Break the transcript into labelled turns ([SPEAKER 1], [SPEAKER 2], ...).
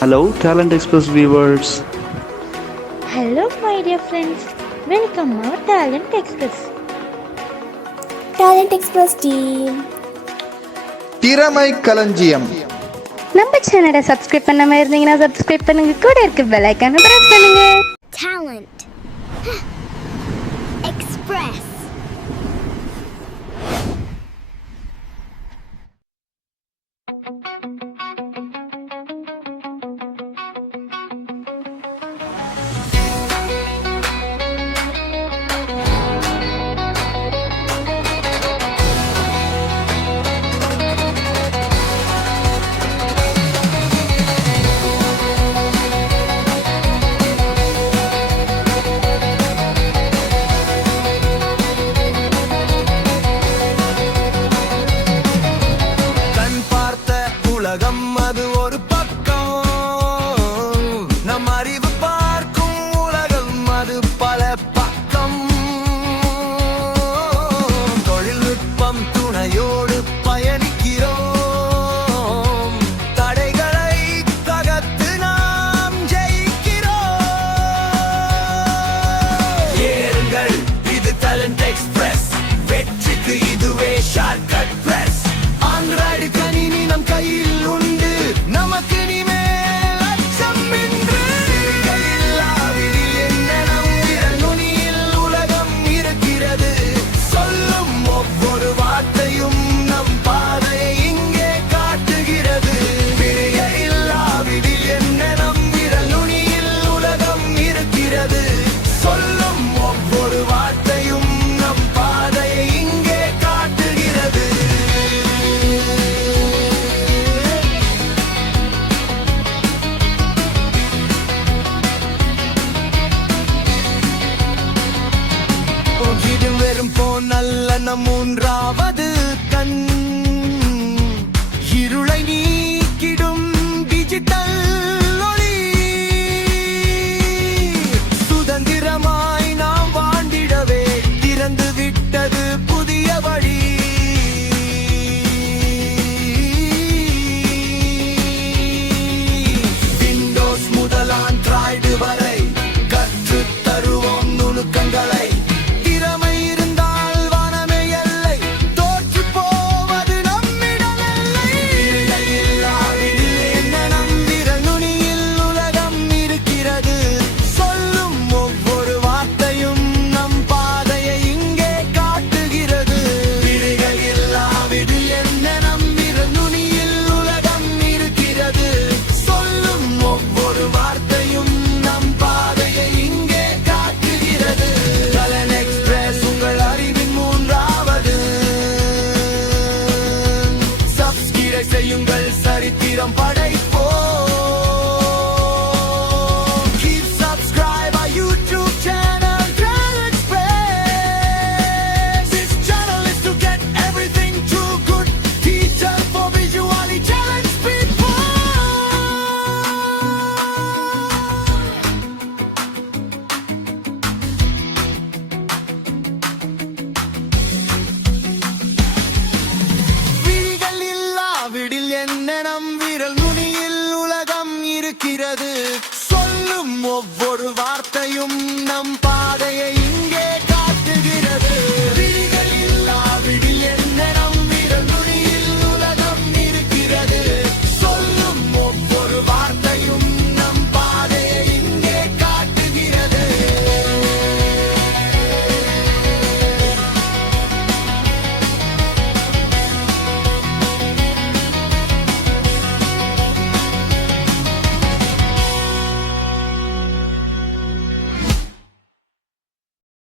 [SPEAKER 1] Hello talent express viewers
[SPEAKER 2] hello my dear friends welcome our talent express
[SPEAKER 3] talent express team
[SPEAKER 4] திறமை களஞ்சியம்.
[SPEAKER 5] நம்ம சேனலை subscribe பண்ணாம இருந்தீங்கன்னா சப்ஸ்கிரைப் பண்ணுங்க. கூட இருக்கு பெல் ஐகானை பிரஸ் பண்ணுங்க.
[SPEAKER 3] டேலண்ட் எக்ஸ்பிரஸ்
[SPEAKER 6] நம் மூன்றாவது கண். நம் பா